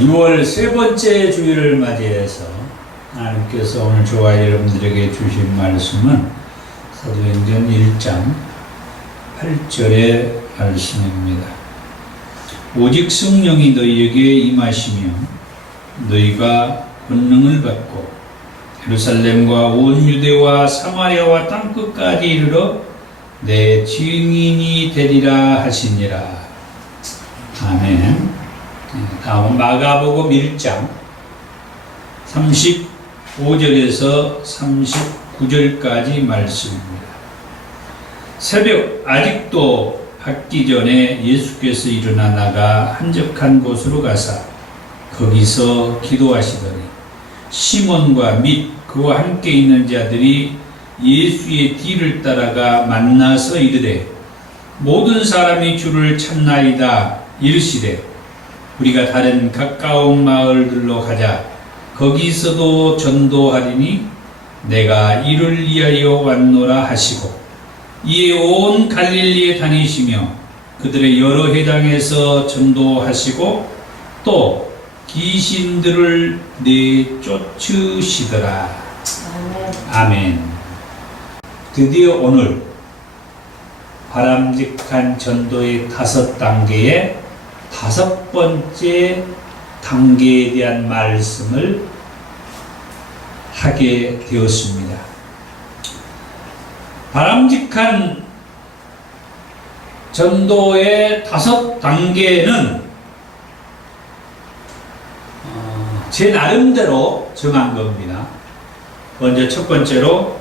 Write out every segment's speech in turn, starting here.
6월 세 번째 주일을 맞이해서 하나님께서 오늘 저와 여러분들에게 주신 말씀은 사도행전 1장 8절의 말씀입니다. 오직 성령이 너희에게 임하시며 너희가 권능을 받고 예루살렘과 온 유대와 사마리아와 땅끝까지 이르러 내 증인이 되리라 하시니라. 아멘. 다음은 마가복음 1장 35절에서 39절까지 말씀입니다. 새벽 아직도 밝기 전에 예수께서 일어나 나가 한적한 곳으로 가사 거기서 기도하시더니 시몬과 및 그와 함께 있는 자들이 예수의 뒤를 따라가 만나서 이르되 모든 사람이 주를 찾나이다 이르시되 우리가 다른 가까운 마을들로 가자 거기서도 전도하리니 내가 이를 위하여 왔노라 하시고 이에 온 갈릴리에 다니시며 그들의 여러 회당에서 전도하시고 또 귀신들을 내쫓으시더라. 아멘. 드디어 오늘 바람직한 전도의 5단계의 5번째 단계에 대한 말씀을 하게 되었습니다. 바람직한 전도의 5단계는 제 나름대로 정한 겁니다. 먼저 첫 번째로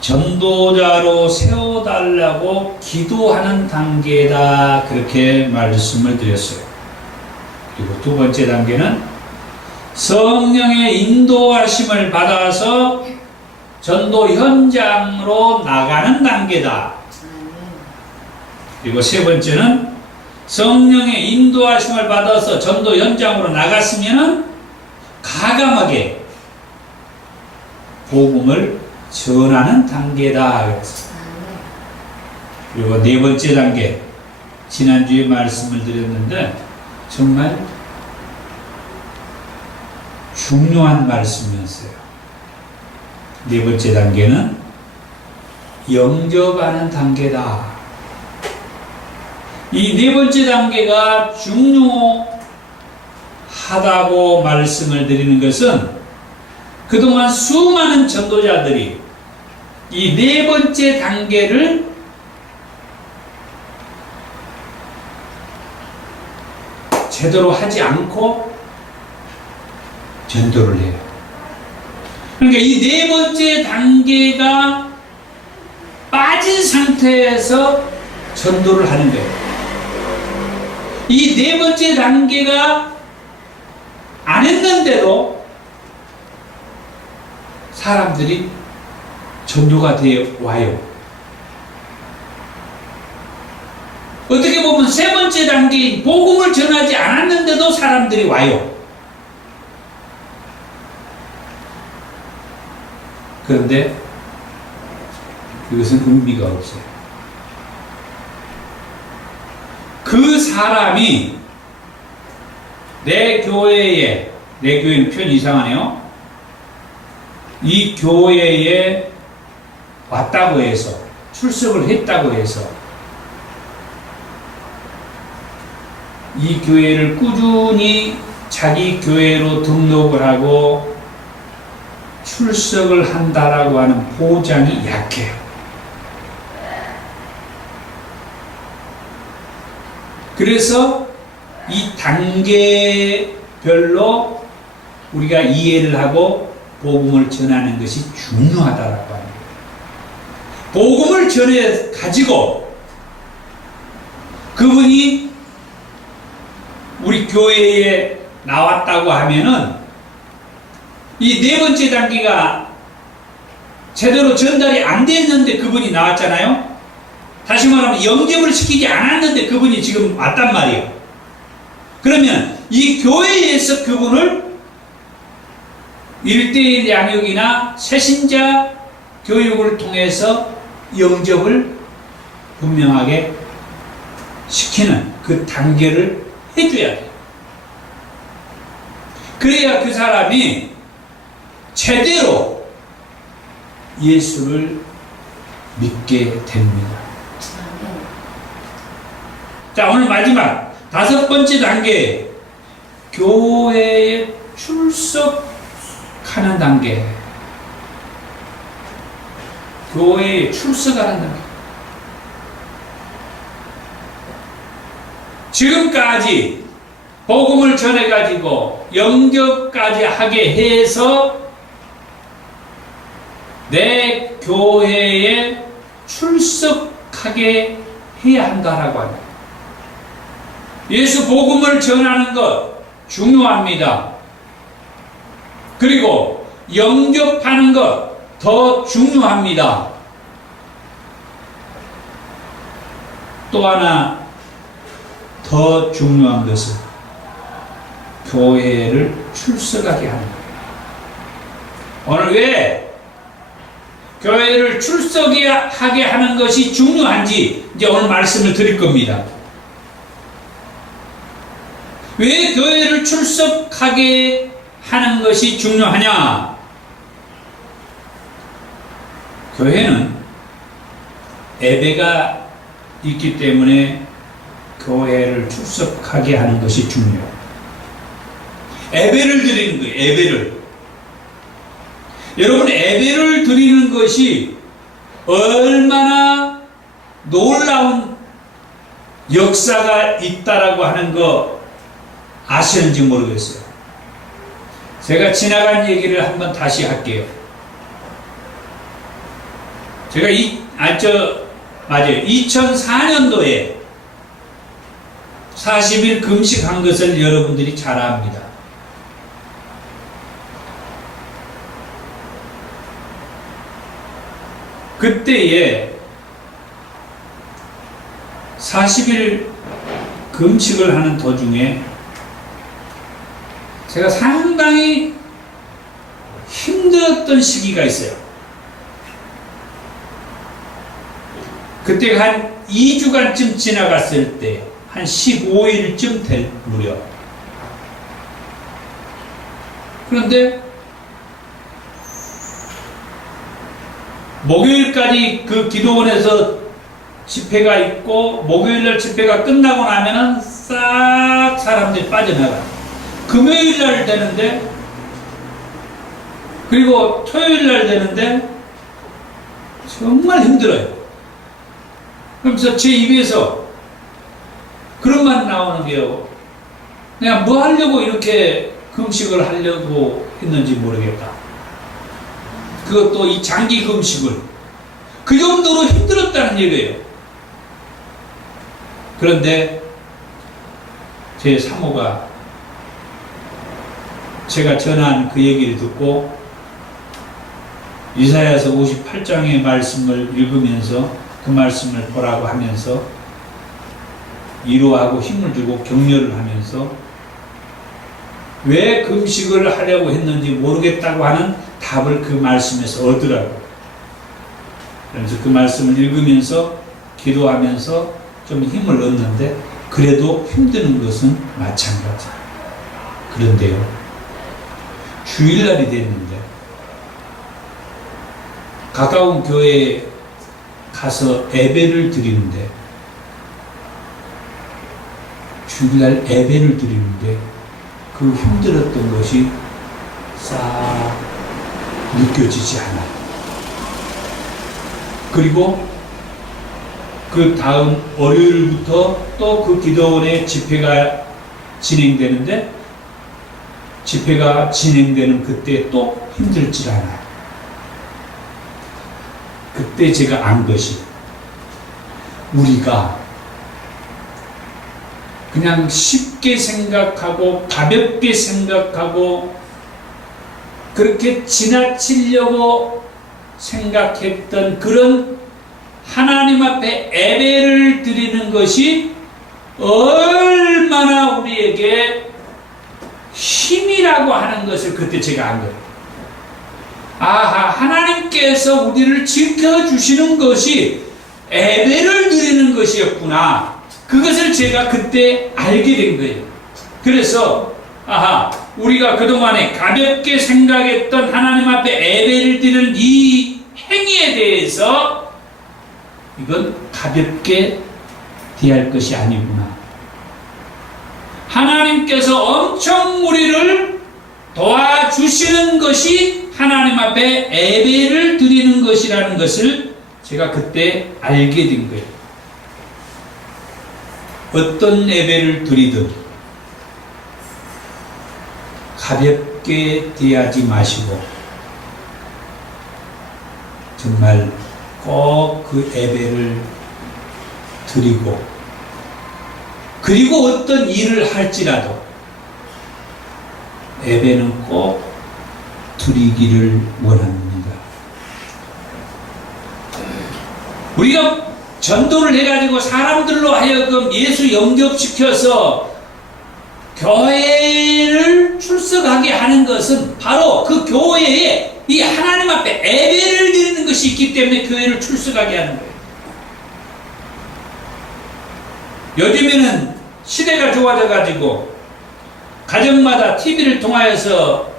전도자로 세워달라고 기도하는 단계다 그렇게 말씀을 드렸어요. 그리고 두 번째 단계는 성령의 인도하심을 받아서 전도 현장으로 나가는 단계다. 그리고 세 번째는 성령의 인도하심을 받아서 전도 현장으로 나갔으면 가감하게 복음을 전하는 단계다. 그리고 네 번째 단계, 지난주에 말씀을 드렸는데 정말 중요한 말씀이었어요. 네 번째 단계는 영접하는 단계다. 이 네 번째 단계가 중요하다고 말씀을 드리는 것은 그동안 수많은 전도자들이 이 네 번째 단계를 제대로 하지 않고 전도를 해요. 그러니까 이 네 번째 단계가 빠진 상태에서 전도를 하는 거예요. 이 네 번째 단계가 안 했는데도 사람들이 전도가 되어 와요. 어떻게 보면 세 번째 단계인 복음을 전하지 않았는데도 사람들이 와요. 그런데 그것은 의미가 없어요. 그 사람이 내 교회는 표현 이상하네요. 이 교회에 왔다고 해서 출석을 했다고 해서 이 교회를 꾸준히 자기 교회로 등록을 하고 출석을 한다라고 하는 보장이 약해요. 그래서 이 단계별로 우리가 이해를 하고 복음을 전하는 것이 중요하다라고 합니다. 복음을 전해 가지고 그분이 우리 교회에 나왔다고 하면은 이 네 번째 단계가 제대로 전달이 안 됐는데 그분이 나왔잖아요. 다시 말하면 영접을 시키지 않았는데 그분이 지금 왔단 말이에요. 그러면 이 교회에서 그분을 1:1 양육이나 새신자 교육을 통해서 영접을 분명하게 시키는 그 단계를 해줘야 돼요. 그래야 그 사람이 제대로 예수를 믿게 됩니다. 자, 오늘 마지막 5번째 단계, 교회에 출석하는 단계. 교회에 출석하는 단계. 지금까지 복음을 전해가지고 영접까지 하게 해서 내 교회에 출석하게 해야 한다라고 합니다. 예수 복음을 전하는 것 중요합니다. 그리고 영접하는 것 더 중요합니다. 또 하나 더 중요한 것은 교회를 출석하게 하는 거예요. 오늘 왜 교회를 출석하게 하는 것이 중요한지 이제 오늘 말씀을 드릴 겁니다. 왜 교회를 출석하게 하는 것이 중요하냐? 교회는 예배가 있기 때문에 교회를 출석하게 하는 것이 중요해요. 예배를 드리는 거예요. 예배를. 여러분, 예배를 드리는 것이 얼마나 놀라운 역사가 있다라고 하는 거 아시는지 모르겠어요. 제가 지나간 얘기를 한번 다시 할게요. 제가 2004년도에 40일 금식한 것을 여러분들이 잘 압니다. 그때에 40일 금식을 하는 도중에 제가 상당히 힘들었던 시기가 있어요. 그때가 한 2주간쯤 지나갔을 때, 한 15일쯤 될 무렵. 그런데 목요일까지 그 기도원에서 집회가 있고, 목요일날 집회가 끝나고 나면은 싹 사람들이 빠져나가. 금요일날 되는데, 그리고 토요일날 되는데, 정말 힘들어요. 그러면서 제 입에서 그런 말 나오는 게요. 내가 뭐 하려고 이렇게 금식을 하려고 했는지 모르겠다. 그것도 이 장기 금식을. 그 정도로 힘들었다는 얘기예요. 그런데 제 사모가 제가 전한 그 얘기를 듣고 이사야서 58장의 말씀을 읽으면서 그 말씀을 보라고 하면서 위로하고 힘을 주고 격려를 하면서 왜 금식을 하려고 했는지 모르겠다고 하는 답을 그 말씀에서 얻으라고. 그래서 그 말씀을 읽으면서 기도하면서 좀 힘을 얻는데 그래도 힘드는 것은 마찬가지야. 그런데요, 주일날이 됐는데 가까운 교회에 가서 예배를 드리는데, 주일날 예배를 드리는데 그 힘들었던 것이 싹 느껴지지 않아. 그리고 그 다음 월요일부터 또 그 기도원의 집회가 진행되는데, 집회가 진행되는 그때 또 힘들지 않아요. 그때 제가 안 것이, 우리가 그냥 쉽게 생각하고 가볍게 생각하고 그렇게 지나치려고 생각했던 그런 하나님 앞에 예배를 드리는 것이 얼마나 우리에게 힘이라고 하는 것을 그때 제가 안 거예요. 아하, 하나님께서 우리를 지켜주시는 것이 예배를 드리는 것이었구나. 그것을 제가 그때 알게 된 거예요. 그래서 아하, 우리가 그동안에 가볍게 생각했던 하나님 앞에 예배를 드리는 이 행위에 대해서 이건 가볍게 대할 것이 아니구나. 하나님께서 엄청 우리를 도와주시는 것이 하나님 앞에 예배를 드리는 것이라는 것을 제가 그때 알게 된 거예요. 어떤 예배를 드리든 가볍게 대하지 마시고 정말 꼭 그 예배를 드리고, 그리고 어떤 일을 할지라도 예배는 꼭 드리기를 원합니다. 우리가 전도를 해가지고 사람들로 하여금 예수 영접시켜서 교회를 출석하게 하는 것은 바로 그 교회에 이 하나님 앞에 예배를 드리는 것이 있기 때문에 교회를 출석하게 하는 거예요. 요즘에는 시대가 좋아져가지고 가정마다 TV를 통하여서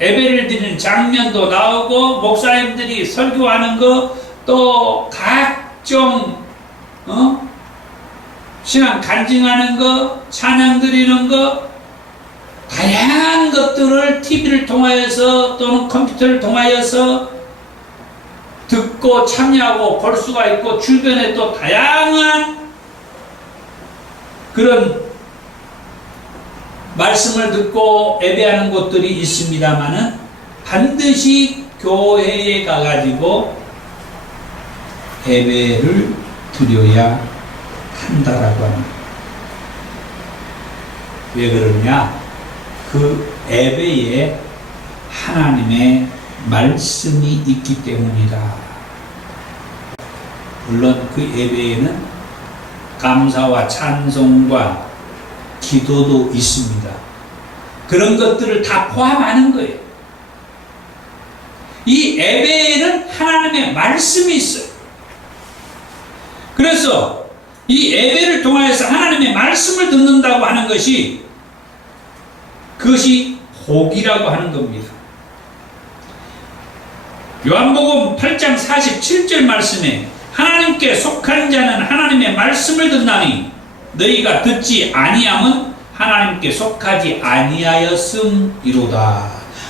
예배를 드리는 장면도 나오고, 목사님들이 설교하는 거, 또 각종 신앙 간증하는 거, 찬양 드리는 거, 다양한 것들을 TV를 통하여서 또는 컴퓨터를 통하여서 듣고 참여하고 볼 수가 있고, 주변에 또 다양한 그런 말씀을 듣고 예배하는 곳들이 있습니다만은 반드시 교회에 가가지고 예배를 드려야 한다라고 합니다. 왜 그러냐? 그 예배에 하나님의 말씀이 있기 때문이다. 물론 그 예배에는 감사와 찬송과 기도도 있습니다. 그런 것들을 다 포함하는 거예요. 이 예배에는 하나님의 말씀이 있어요. 그래서 이 예배를 통하여서 하나님의 말씀을 듣는다고 하는 것이, 그것이 복이라고 하는 겁니다. 요한복음 8장 47절 말씀에 하나님께 속한 자는 하나님의 말씀을 듣나니 너희가 듣지 아니함은 하나님께 속하지 아니하였음이로다.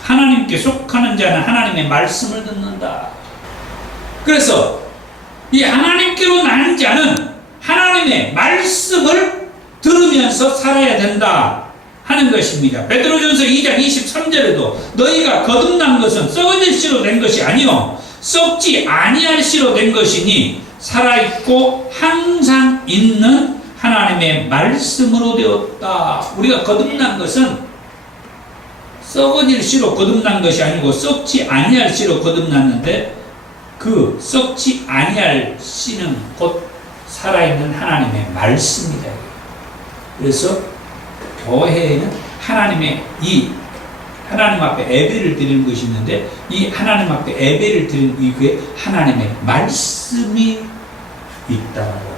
하나님께 속하는 자는 하나님의 말씀을 듣는다. 그래서 이 하나님께로 나는 자는 하나님의 말씀을 들으면서 살아야 된다 하는 것입니다. 베드로전서 2장 23절에도 너희가 거듭난 것은 썩어질 씨로 된 것이 아니요 썩지 아니할 씨로 된 것이니 살아있고 항상 있는 하나님의 말씀으로 되었다. 우리가 거듭난 것은 썩어질 씨로 거듭난 것이 아니고 썩지 아니할 씨로 거듭났는데, 그 썩지 아니할 씨는 곧 살아있는 하나님의 말씀이다. 그래서 교회에는 하나님 앞에 예배를 드리는 것이 있는데, 이 하나님 앞에 예배를 드리는 이게 하나님의 말씀이 있다고.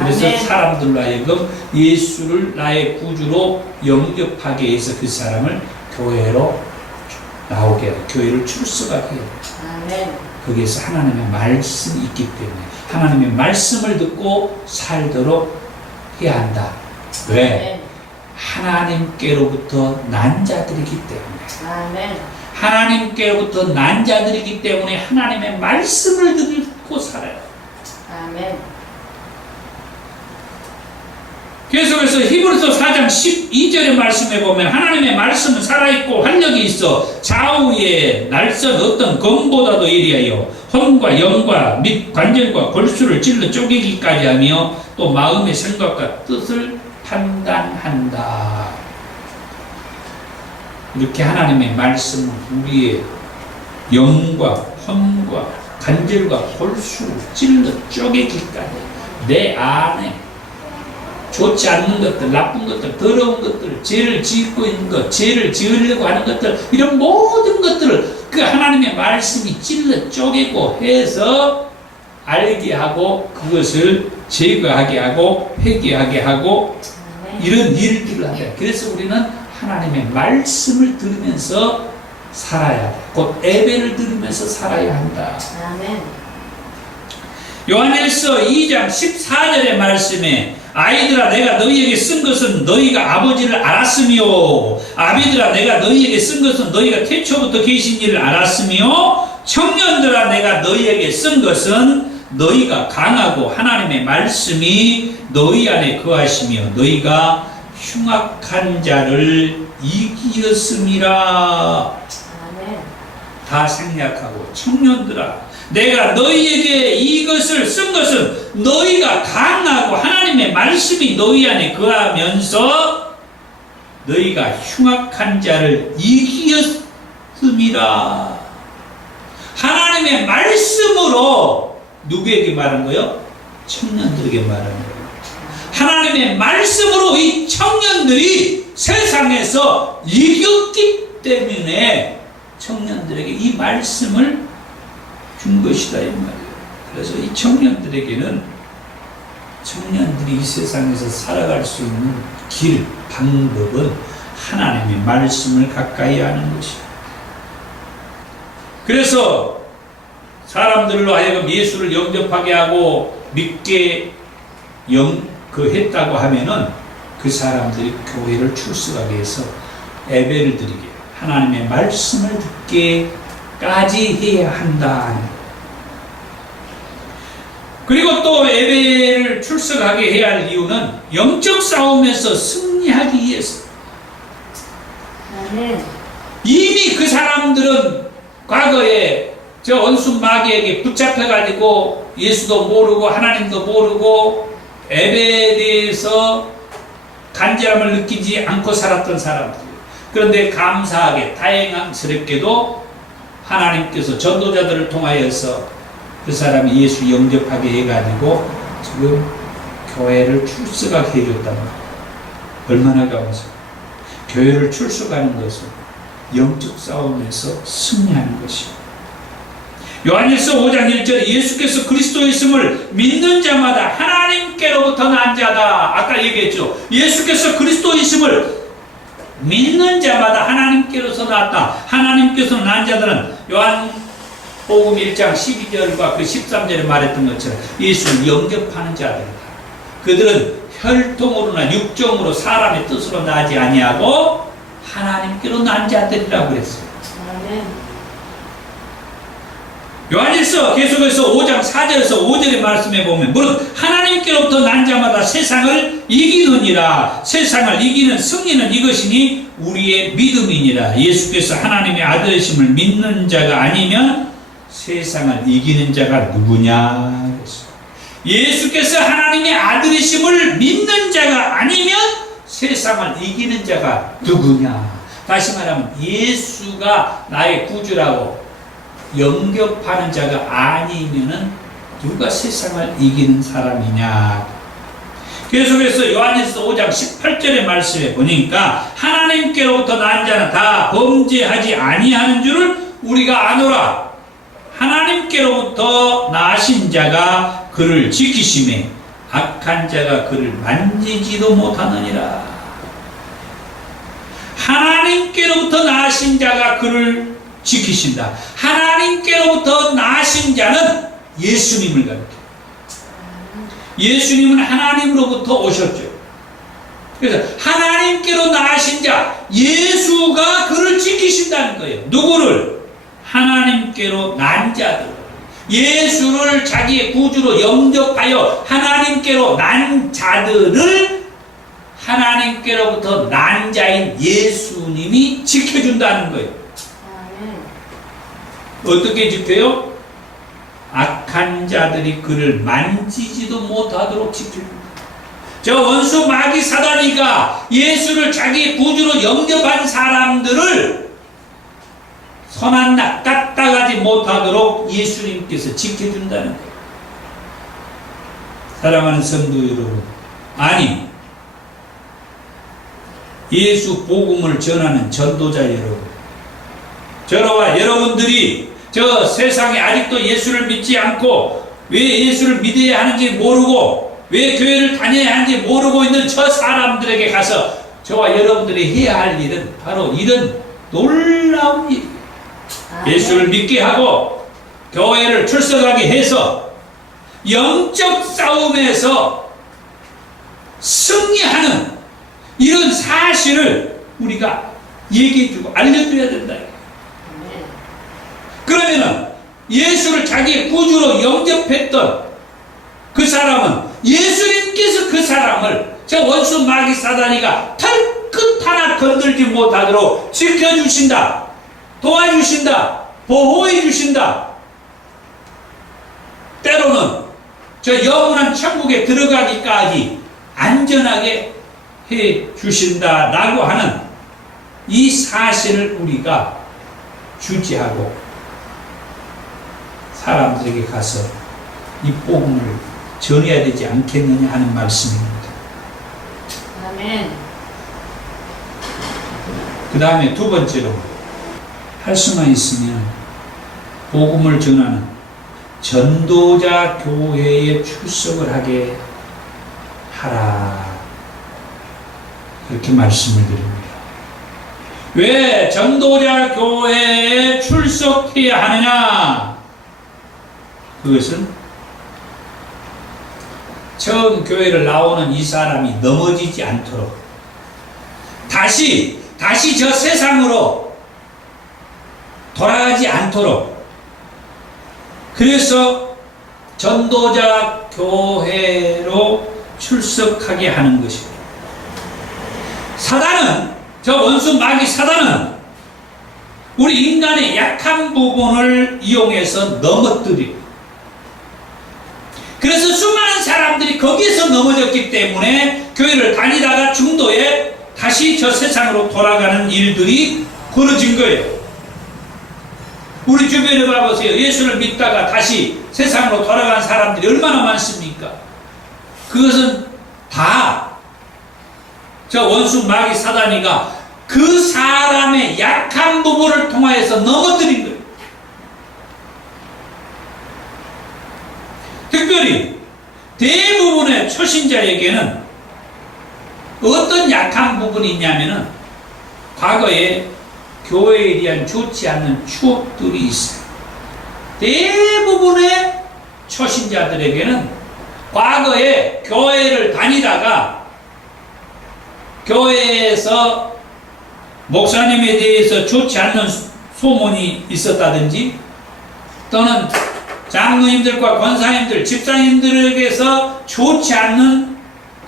그래서 사람들로 하여금 예수를 나의 구주로 영접하게 해서 그 사람을 교회로 나오게 해요. 교회를 출석하게 해요. 거기에서 하나님의 말씀이 있기 때문에 하나님의 말씀을 듣고 살도록 해야 한다. 왜? 하나님께로부터 난 자들이기 때문에. 하나님께로부터 난 자들이기 때문에 하나님의 말씀을 듣고 살아요. 계속해서 히브리서 4장 12절의 말씀에 보면 하나님의 말씀은 살아있고 활력이 있어 좌우에 날선 어떤 검보다도 예리하여 혼과 영과 및 관절과 골수를 찔러 쪼개기까지 하며 또 마음의 생각과 뜻을 판단한다. 이렇게 하나님의 말씀은 우리의 영과 혼과 관절과 골수를 찔러 쪼개기까지 내 안에 좋지 않는 것들, 나쁜 것들, 더러운 것들, 죄를 짓고 있는 것, 죄를 지으려고 하는 것들, 이런 모든 것들을 그 하나님의 말씀이 찔러 쪼개고 해서 알게 하고 그것을 제거하게 하고 회개하게 하고 이런 일들을 한다. 그래서 우리는 하나님의 말씀을 들으면서 살아야 돼. 곧 예배를 들으면서 살아야 한다. 아멘. 요한일서 2장 14절의 말씀에 아이들아 내가 너희에게 쓴 것은 너희가 아버지를 알았으며 아비들아 내가 너희에게 쓴 것은 너희가 태초부터 계신 이를 알았으며 청년들아 내가 너희에게 쓴 것은 너희가 강하고 하나님의 말씀이 너희 안에 거하시며 너희가 흉악한 자를 이기었음이라. 아멘. 다 생략하고 청년들아 내가 너희에게 이것을 쓴 것은 너희가 강하고 하나님의 말씀이 너희 안에 거하면서 너희가 흉악한 자를 이기었음이라. 하나님의 말씀으로 누구에게 말한 거요? 청년들에게 말한 거예요. 하나님의 말씀으로 이 청년들이 세상에서 이겼기 때문에 청년들에게 이 말씀을 준 것이다 이 말이에요. 그래서 이 청년들에게는 청년들이 이 세상에서 살아갈 수 있는 길, 방법은 하나님의 말씀을 가까이 하는 것이에요. 그래서 사람들로 하여금 예수를 영접하게 하고 믿게 했다고 하면은 그 사람들이 교회를 출석하게 해서 예배를 드리게 하나님의 말씀을 듣게까지 해야 한다. 그리고 또 예배를 출석하게 해야 할 이유는 영적 싸움에서 승리하기 위해서. 아멘. 이미 그 사람들은 과거에 저 원수 마귀에게 붙잡혀가지고 예수도 모르고 하나님도 모르고 예배에 대해서 간절함을 느끼지 않고 살았던 사람들이에요. 그런데 감사하게 다행스럽게도 하나님께서 전도자들을 통하여서 그 사람이 예수 영접하게 해가지고 지금 교회를 출석하게 해줬단 말이에요. 얼마나 감사해요. 교회를 출석하는 것은 영적 싸움에서 승리하는 것이에요. 요한일서 5장 1절에 예수께서 그리스도이심을 믿는 자마다 하나님께로부터 난 자다. 아까 얘기했죠. 예수께서 그리스도이심을 믿는 자마다 하나님께로서 나왔다. 하나님께서 난 자들은 요한복음 1장 12절과 그 13절에 말했던 것처럼 예수를 영접하는 자들이다. 그들은 혈통으로나 육정으로 사람의 뜻으로 나지 아니하고 하나님께로 난 자들이라고 그랬어요. 아멘. 요한일서 계속해서 5장 4절에서 5절의 말씀에 보면 무릇 하나님께로부터 난 자마다 세상을 이기느니라. 세상을 이기는 승리는 이것이니 우리의 믿음이니라. 예수께서 하나님의 아들이심을 믿는 자가 아니면 세상을 이기는 자가 누구냐. 예수께서 하나님의 아들이심을 믿는 자가 아니면 세상을 이기는 자가 누구냐. 다시 말하면 예수가 나의 구주라고 영접하는 자가 아니면은 누가 세상을 이기는 사람이냐. 계속해서 요한일서 5장 18절의 말씀에 보니까 하나님께로부터 난 자는 다 범죄하지 아니하는 줄을 우리가 아노라. 하나님께로부터 나신 자가 그를 지키심에 악한 자가 그를 만지지도 못하느니라. 하나님께로부터 나신 자가 그를 지키신다. 하나님께로부터 나신 자는 예수님을 가리켜요. 예수님은 하나님으로부터 오셨죠. 그래서 하나님께로 나신 자 예수가 그를 지키신다는 거예요. 누구를? 하나님께로 난 자들. 예수를 자기의 구주로 영접하여 하나님께로 난 자들을 하나님께로부터 난 자인 예수님이 지켜준다는 거예요. 어떻게 지켜요? 악한 자들이 그를 만지지도 못하도록 지킵니다. 저 원수 마귀 사단이가 예수를 자기 구주로 영접한 사람들을 선한 낯 까딱하지 못하도록 예수님께서 지켜준다는 거예요. 사랑하는 성도 여러분, 아니 예수 복음을 전하는 전도자 여러분, 저와 여러분들이 저 세상에 아직도 예수를 믿지 않고 왜 예수를 믿어야 하는지 모르고 왜 교회를 다녀야 하는지 모르고 있는 저 사람들에게 가서 저와 여러분들이 해야 할 일은 바로 이런 놀라운 일. 예수를 믿게 하고 교회를 출석하게 해서 영적 싸움에서 승리하는 이런 사실을 우리가 얘기해주고 알려줘야 된다. 그러면은 예수를 자기의 구주로 영접했던 그 사람은 예수님께서 그 사람을 저 원수 마귀 사단이가 털끝 하나 건들지 못하도록 지켜주신다, 도와주신다, 보호해주신다. 때로는 저 영원한 천국에 들어가기까지 안전하게 해주신다라고 하는 이 사실을 우리가 주지하고 사람들에게 가서 이 복음을 전해야 되지 않겠느냐 하는 말씀입니다. 아멘. 그 다음에 두 번째로 할 수만 있으면 복음을 전하는 전도자 교회에 출석을 하게 하라. 그렇게 말씀을 드립니다. 왜 전도자 교회에 출석해야 하느냐? 그것은 처음 교회를 나오는 이 사람이 넘어지지 않도록 다시 저 세상으로 돌아가지 않도록, 그래서 전도자 교회로 출석하게 하는 것입니다. 사단은, 저 원수 마귀 사단은 우리 인간의 약한 부분을 이용해서 넘어뜨리고, 그래서 수많은 사람들이 거기에서 넘어졌기 때문에 교회를 다니다가 중도에 다시 저 세상으로 돌아가는 일들이 벌어진 거예요. 우리 주변에 봐보세요. 예수를 믿다가 다시 세상으로 돌아간 사람들이 얼마나 많습니까? 그것은 다 저 원수 마귀 사단이가 그 사람의 약한 부분을 통하여서 넘어뜨린 거예요. 특별히 대부분의 초신자에게는 어떤 약한 부분이 있냐면은 과거에 교회에 대한 좋지 않는 추억들이 있어요. 대부분의 초신자들에게는 과거에 교회를 다니다가 교회에서 목사님에 대해서 좋지 않는 소문이 있었다든지, 또는 장로님들과 권사님들, 집사님들에게서 좋지 않는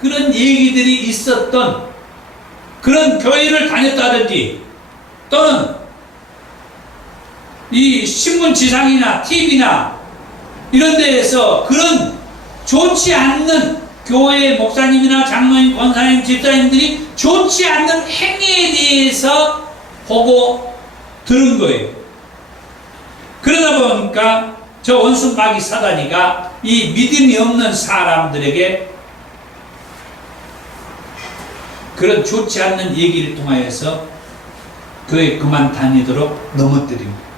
그런 얘기들이 있었던 그런 교회를 다녔다든지, 또는 이 신문지상이나 TV나 이런 데에서 그런 좋지 않는 교회의 목사님이나 장로님, 권사님, 집사님들이 좋지 않는 행위에 대해서 보고 들은 거예요. 그러다 보니까 저 원수 마귀 사단이가 이 믿음이 없는 사람들에게 그런 좋지 않는 얘기를 통하여서 교회 그만 다니도록 넘어뜨립니다.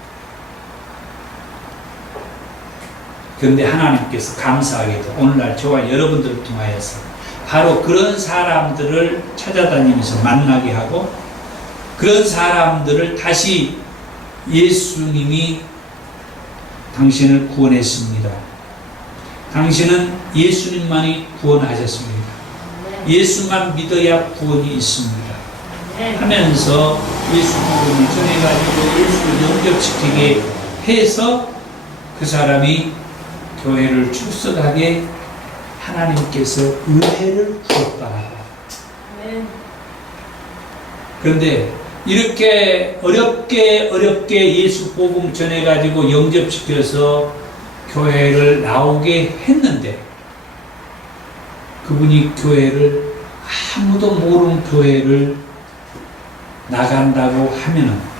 그런데 하나님께서 감사하게도 오늘날 저와 여러분들을 통하여서 바로 그런 사람들을 찾아다니면서 만나게 하고, 그런 사람들을 다시 예수님이 당신을 구원했습니다. 당신은 예수님만이 구원하셨습니다. 예수만 믿어야 구원이 있습니다. 하면서 예수 구원을 전해가지고 예수를 영접시키게 해서 그 사람이 교회를 출석하게 하나님께서 은혜를 주었다. 그런데 이렇게 어렵게 예수 복음 전해가지고 영접시켜서 교회를 나오게 했는데, 그분이 교회를, 아무도 모르는 교회를 나간다고 하면은,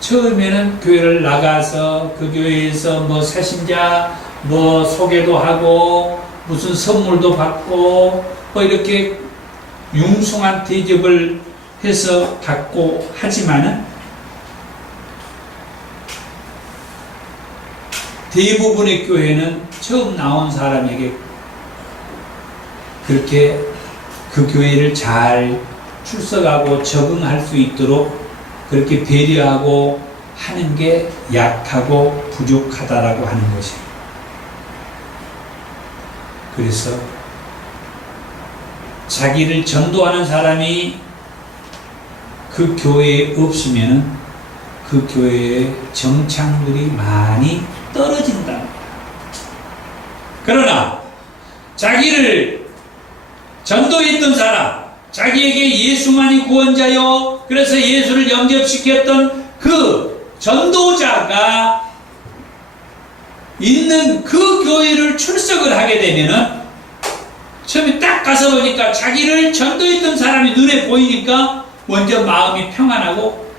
처음에는 교회를 나가서 그 교회에서 뭐 새신자 뭐 소개도 하고 무슨 선물도 받고 뭐 이렇게 융숭한 대접을 해서 받고 하지만은, 대부분의 교회는 처음 나온 사람에게 그렇게 그 교회를 잘 출석하고 적응할 수 있도록 그렇게 배려하고 하는 게 약하고 부족하다라고 하는 것이에요. 그래서 자기를 전도하는 사람이 그 교회에 없으면 그 교회의 정착률이 많이 떨어진답니다. 그러나 자기를 전도했던 사람, 자기에게 예수만이 구원자요, 그래서 예수를 영접시켰던 그 전도자가 있는 그 교회를 출석을 하게 되면은 처음에 딱 가서 보니까 자기를 전도했던 사람이 눈에 보이니까 먼저 마음이 평안하고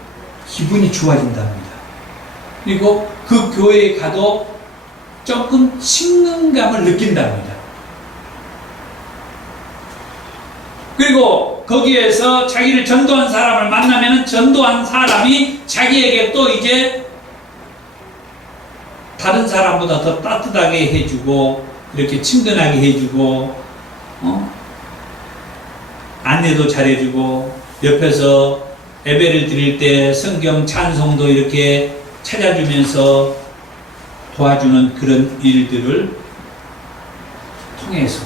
기분이 좋아진답니다. 그리고 그 교회에 가도 조금 친근감을 느낀답니다. 그리고 거기에서 자기를 전도한 사람을 만나면 전도한 사람이 자기에게 또 이제 다른 사람보다 더 따뜻하게 해주고 이렇게 친근하게 해주고 안내도 잘해주고 옆에서 예배를 드릴 때 성경 찬송도 이렇게 찾아주면서 도와주는 그런 일들을 통해서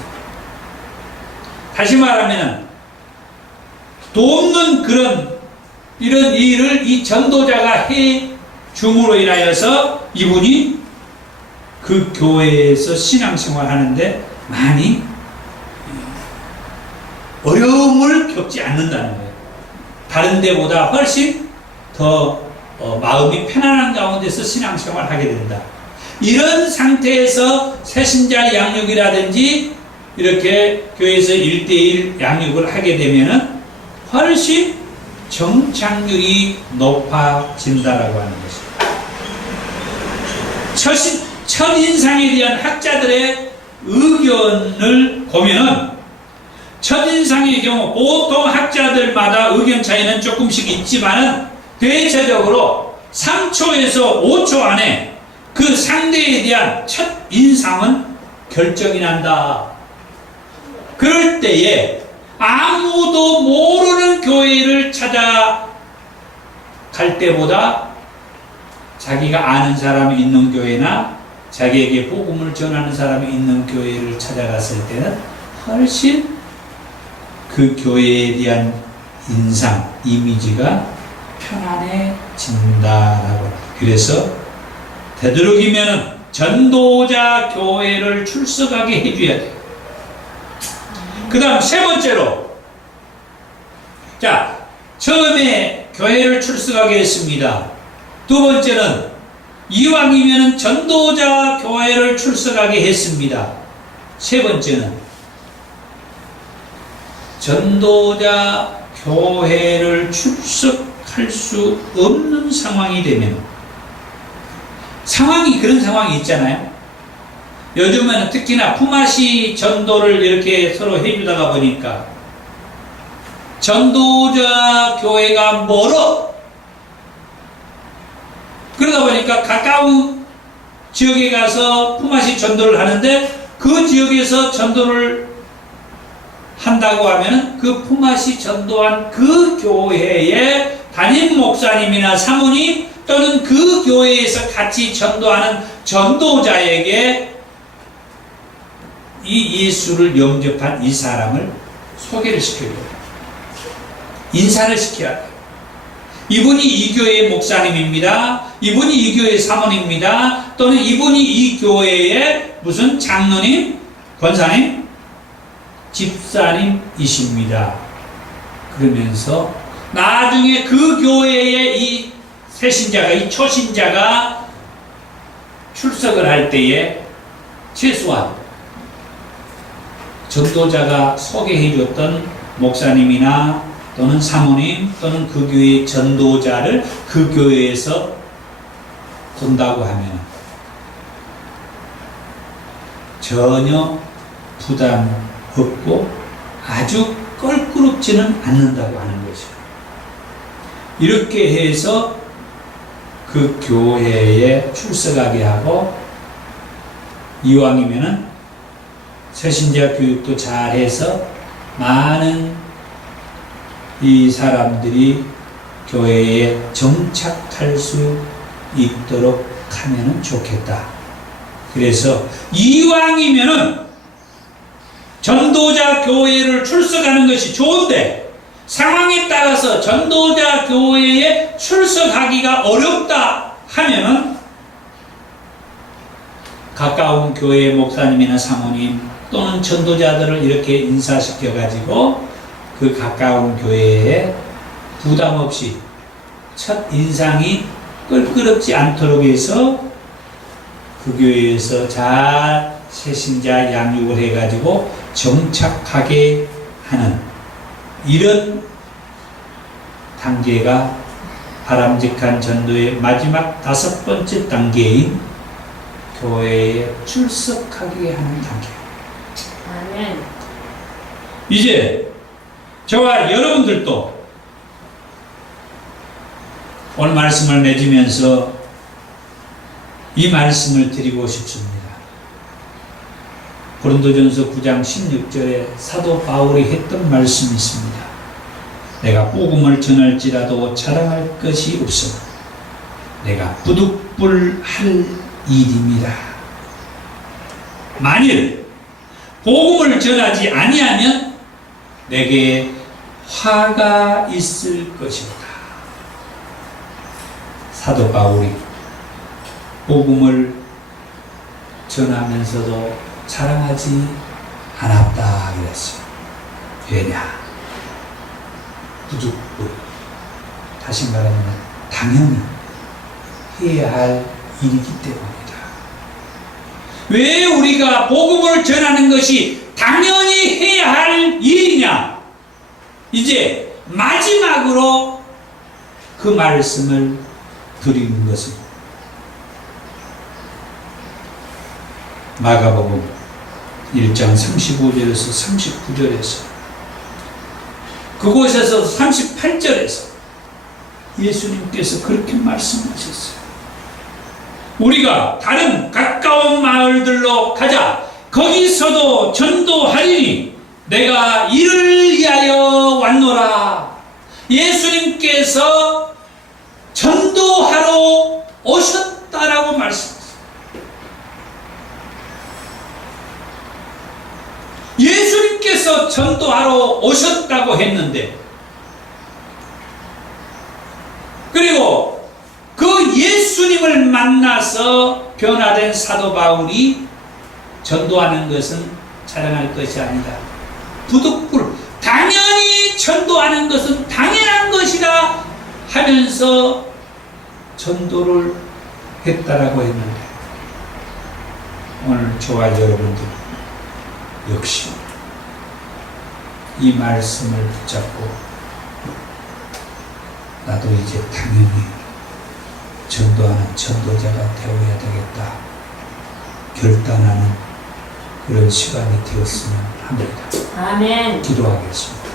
다시 말하면 돕는 이런 일을 이 전도자가 해 줌으로 인하여서 이분이 그 교회에서 신앙생활 하는데 많이 어려움을 겪지 않는다는 거예요. 다른 데보다 훨씬 더 마음이 편안한 가운데서 신앙생활을 하게 된다. 이런 상태에서 새신자 양육이라든지 이렇게 교회에서 1대1 양육을 하게 되면은 훨씬 정착률이 높아진다라고 하는 것입니다. 첫인상에 대한 학자들의 의견을 보면은 첫인상의 경우 보통 학자들마다 의견 차이는 조금씩 있지만은 대체적으로 3초에서 5초 안에 그 상대에 대한 첫인상은 결정이 난다. 그럴 때에 아무도 모르는 교회를 찾아갈 때보다 자기가 아는 사람이 있는 교회나 자기에게 복음을 전하는 사람이 있는 교회를 찾아갔을 때는 훨씬 그 교회에 대한 인상, 이미지가 편안해진다라고. 그래서 되도록이면 전도자 교회를 출석하게 해줘야 돼요. 그 다음 세 번째로, 자, 처음에 교회를 출석하게 했습니다. 두 번째는 이왕이면 전도자 교회를 출석하게 했습니다. 세 번째는 전도자 교회를 출석할 수 없는 상황이 되면, 그런 상황이 있잖아요. 요즘에는 특히나 품앗이 전도를 이렇게 서로 해주다가 보니까 전도자 교회가 멀어. 그러다 보니까 가까운 지역에 가서 품앗이 전도를 하는데 그 지역에서 전도를 한다고 하면 그 품앗이 전도한 그 교회의 담임 목사님이나 사모님 또는 그 교회에서 같이 전도하는 전도자에게 이 예수를 영접한 이 사람을 소개를 시켜야 돼요. 인사를 시켜야 돼요. 이분이 이 교회의 목사님입니다. 이분이 이 교회의 사모님입니다. 또는 이분이 이 교회의 무슨 장로님, 권사님, 집사님이십니다. 그러면서 나중에 그 교회의 이 새신자가, 이 초신자가 출석을 할 때에 최소한 전도자가 소개해줬던 목사님이나 또는 사모님 또는 그 교회의 전도자를 그 교회에서 본다고 하면 전혀 부담 없고 아주 껄끄럽지는 않는다고 하는 것이죠. 이렇게 해서 그 교회에 출석하게 하고 이왕이면은 새신자 교육도 잘해서 많은 이 사람들이 교회에 정착할 수 있도록 하면 좋겠다. 그래서 이왕이면은 전도자 교회를 출석하는 것이 좋은데 상황에 따라서 전도자 교회에 출석하기가 어렵다 하면은 가까운 교회 목사님이나 사모님 또는 전도자들을 이렇게 인사시켜 가지고 그 가까운 교회에 부담 없이 첫 인상이 끌끄럽지 않도록 해서 그 교회에서 잘 새신자 양육을 해가지고 정착하게 하는 이런 단계가 바람직한 전도의 마지막 5번째 단계인 교회에 출석하게 하는 단계입니다. 아멘. 이제 저와 여러분들도 오늘 말씀을 맺으면서 이 말씀을 드리고 싶습니다. 고린도전서 9장 16절에 사도 바울이 했던 말씀이 있습니다. 내가 복음을 전할지라도 자랑할 것이 없어 내가 부득불할 일입니다. 만일 복음을 전하지 아니하면 내게 화가 있을 것이다. 사도 바울이 복음을 전하면서도 자랑하지 않았다 그랬어요. 왜냐? 부득불, 다시 말하면 당연히 해야 할 일이기 때문이다. 왜 우리가 복음을 전하는 것이 당연히 해야 할 일이냐? 이제 마지막으로 그 말씀을 드리는 것은 마가복음 1장 35절에서 39절에서 그곳에서 38절에서 예수님께서 그렇게 말씀하셨어요. 우리가 다른 가까운 마을들로 가자. 거기서도 전도하리니 내가 이를 위하여 왔노라. 예수님께서 전도하러 오셨다라고 말씀하셨어요. 예수님께서 전도하러 오셨다고 했는데, 그리고 그 예수님을 만나서 변화된 사도 바울이 전도하는 것은 자랑할 것이 아니다. 부득불, 당연히 전도하는 것은 당연한 것이다 하면서 전도를 했다라고 했는데, 오늘 저와 여러분들 역시 이 말씀을 붙잡고 나도 이제 당연히 전도하는 전도자가 되어야 되겠다 결단하는 그런 시간이 되었으면 합니다. 아멘. 기도하겠습니다.